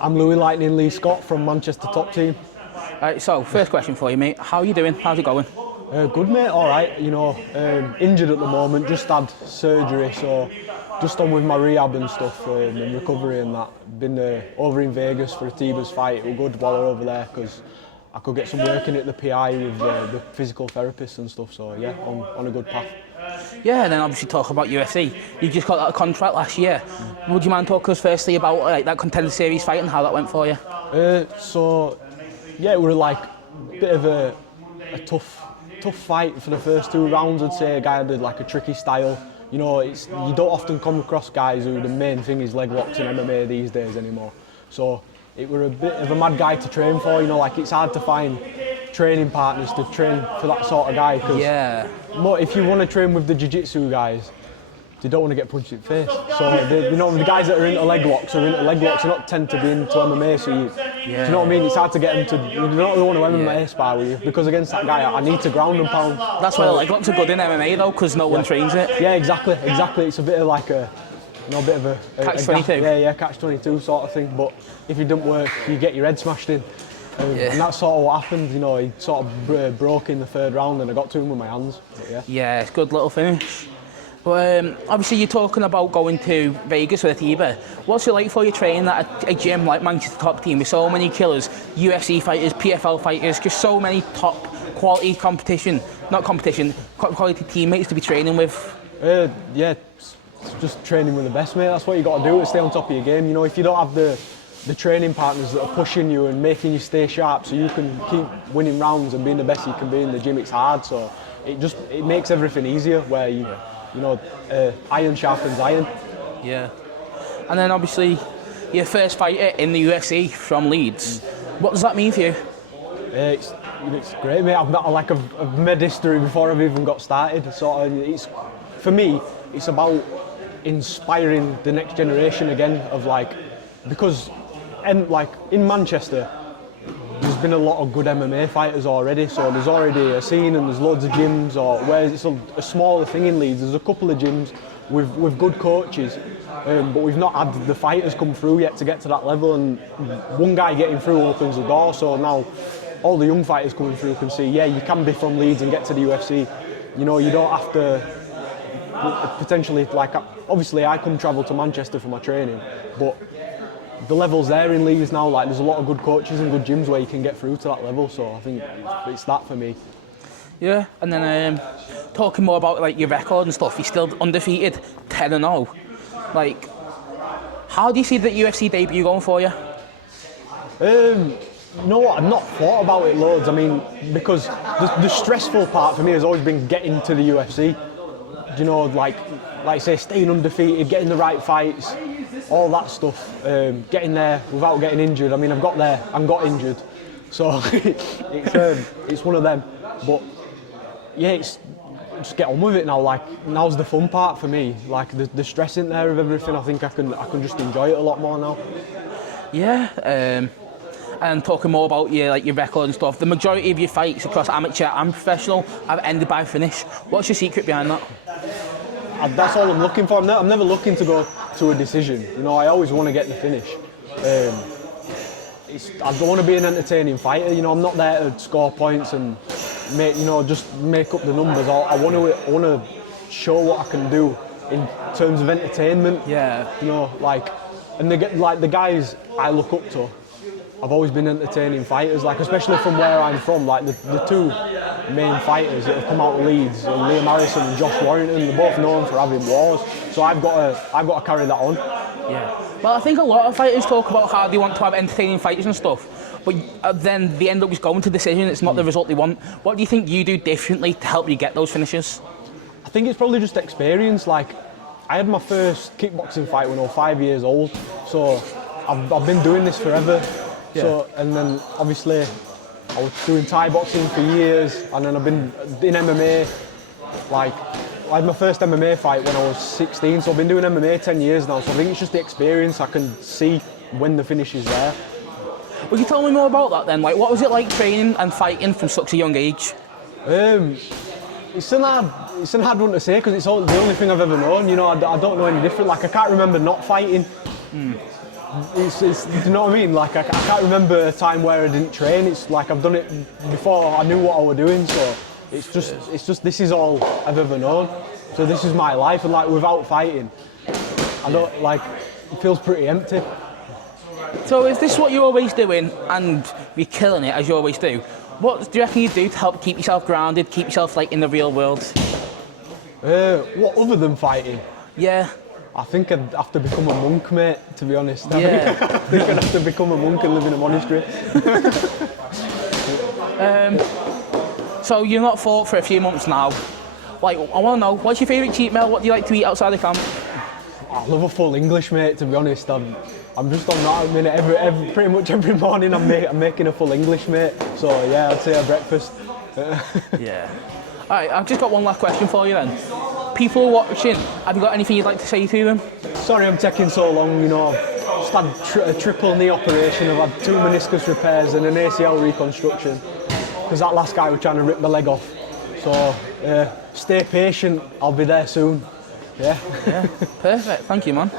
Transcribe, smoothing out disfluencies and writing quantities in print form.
I'm Louis Lightning Lee Scott from Manchester Top Team. So, first question for you, mate. How are you doing? How's it going? Good, mate, all right. You know, injured at the moment, just had surgery, so just on with my rehab and stuff and recovery and that. Been over in Vegas for a Tibas fight. It was good while I was over there because I could get some work in at the PI with the physical therapists and stuff, so yeah, on a good path. Yeah, and then obviously talk about UFC. You just got that contract last year. Would you mind talking us firstly about that Contender Series fight and how that went for you? So, yeah, it was like a bit of a tough fight for the first 2 rounds. I'd say a guy had like a tricky style. You know, you don't often come across guys who the main thing is leg locks in MMA these days anymore. So it was a bit of a mad guy to train for. You know, like it's hard to find training partners to train for that sort of guy. Cause if you want to train with the jiu-jitsu guys, they don't want to get punched in the face. So the guys that are into leg locks are into leg locks. They don't tend to be into MMA. So do you know what I mean? It's hard to get them to. You don't want to MMA spar with you because against that guy, I need to ground and pound. That's why the leg locks are good in MMA though, because no one trains it. Yeah, exactly. It's a bit of like a bit of a catch-22. Yeah, catch-22 sort of thing. But if it doesn't work, you get your head smashed in. And that's sort of what happened. You know, he sort of broke in the 3rd round, and I got to him with my hands. But yeah, it's a good little finish. But obviously you're talking about going to Vegas with Atiba. What's it like for you training at a gym like Manchester Top Team with so many killers, UFC fighters, PFL fighters, just so many top quality quality teammates to be training with? Yeah, just training with the best, mate. That's what you got to do to stay on top of your game. You know, if you don't have the training partners that are pushing you and making you stay sharp so you can keep winning rounds and being the best you can be in the gym, it's hard. So it makes everything easier where you know, iron sharpens iron. Yeah. And then obviously, your first fighter in the UFC from Leeds. What does that mean for you? It's great, mate. I've made history before I've even got started. For me, it's about inspiring the next generation again because in Manchester, there's been a lot of good MMA fighters already, so there's already a scene and there's loads of gyms, whereas it's a smaller thing in Leeds. There's a couple of gyms with good coaches, but we've not had the fighters come through yet to get to that level, and one guy getting through opens the door, so now all the young fighters coming through can see, yeah, you can be from Leeds and get to the UFC. You know, you don't have to potentially, obviously I come travel to Manchester for my training, but the level's there in Leeds now. Like, there's a lot of good coaches and good gyms where you can get through to that level. So I think it's that for me. Yeah, and then talking more about your record and stuff. You're still undefeated, 10-0. How do you see the UFC debut going for you? You know what? I've not thought about it loads. I mean, because the stressful part for me has always been getting to the UFC. You know, like say, staying undefeated, getting the right fights, all that stuff, getting there without getting injured. I mean, I've got there and got injured, so it's one of them. But yeah, just get on with it now. Now's the fun part for me. The stress in there of everything. I think I can just enjoy it a lot more now. Yeah. And talking more about your record and stuff, the majority of your fights across amateur and professional have ended by finish. What's your secret behind that? That's all I'm looking for. I'm never looking to go to a decision. You know, I always want to get the finish. I don't want to be an entertaining fighter. You know, I'm not there to score points and just make up the numbers. I want to show what I can do in terms of entertainment. Yeah. You know, and the guys I look up to, I've always been entertaining fighters, especially from where I'm from. The 2 main fighters that have come out of Leeds, Liam Harrison and Josh Warrington, they're both known for having wars. So I've got to carry that on. Yeah. Well, I think a lot of fighters talk about how they want to have entertaining fights and stuff, but then they end up just going to decision. It's not the result they want. What do you think you do differently to help you get those finishes? I think it's probably just experience. I had my first kickboxing fight when I was 5 years old, so I've been doing this forever. Yeah. So, and then obviously I was doing Thai boxing for years, and then I've been in MMA. I had my first MMA fight when I was 16, so I've been doing MMA 10 years now. So I think it's just the experience. I can see when the finish is there. Will you tell me more about that then? What was it like training and fighting from such a young age? It's an hard one to say because it's the only thing I've ever known. You know, I don't know any different. I can't remember not fighting. it's, do you know what I mean? Like I can't remember a time where I didn't train. It's like I've done it before I knew what I was doing. So it's just this is all I've ever known. So this is my life, and like without fighting, I don't like. It feels pretty empty. So is this what you're always doing, and you're killing it as you always do? What do you reckon you do to help keep yourself grounded, keep yourself like in the real world? What other than fighting? Yeah. I think I'd have to become a monk, mate, to be honest. Yeah. I think I'd have to become a monk and live in a monastery. So you've not fought for a few months now. Like, I want to know, what's your favourite cheat meal? What do you like to eat outside the camp? I love a full English, mate, to be honest. I'm just on that at the minute. Pretty much every morning I'm making a full English, mate. So yeah, I'd say a breakfast. Yeah. All right, I've just got one last question for you then. People watching, have you got anything you'd like to say to them? Sorry I'm taking so long, you know. I've just had a triple knee operation. I've had 2 meniscus repairs and an ACL reconstruction. Because that last guy was trying to rip my leg off. So stay patient, I'll be there soon. Yeah. Yeah, perfect. Thank you, man.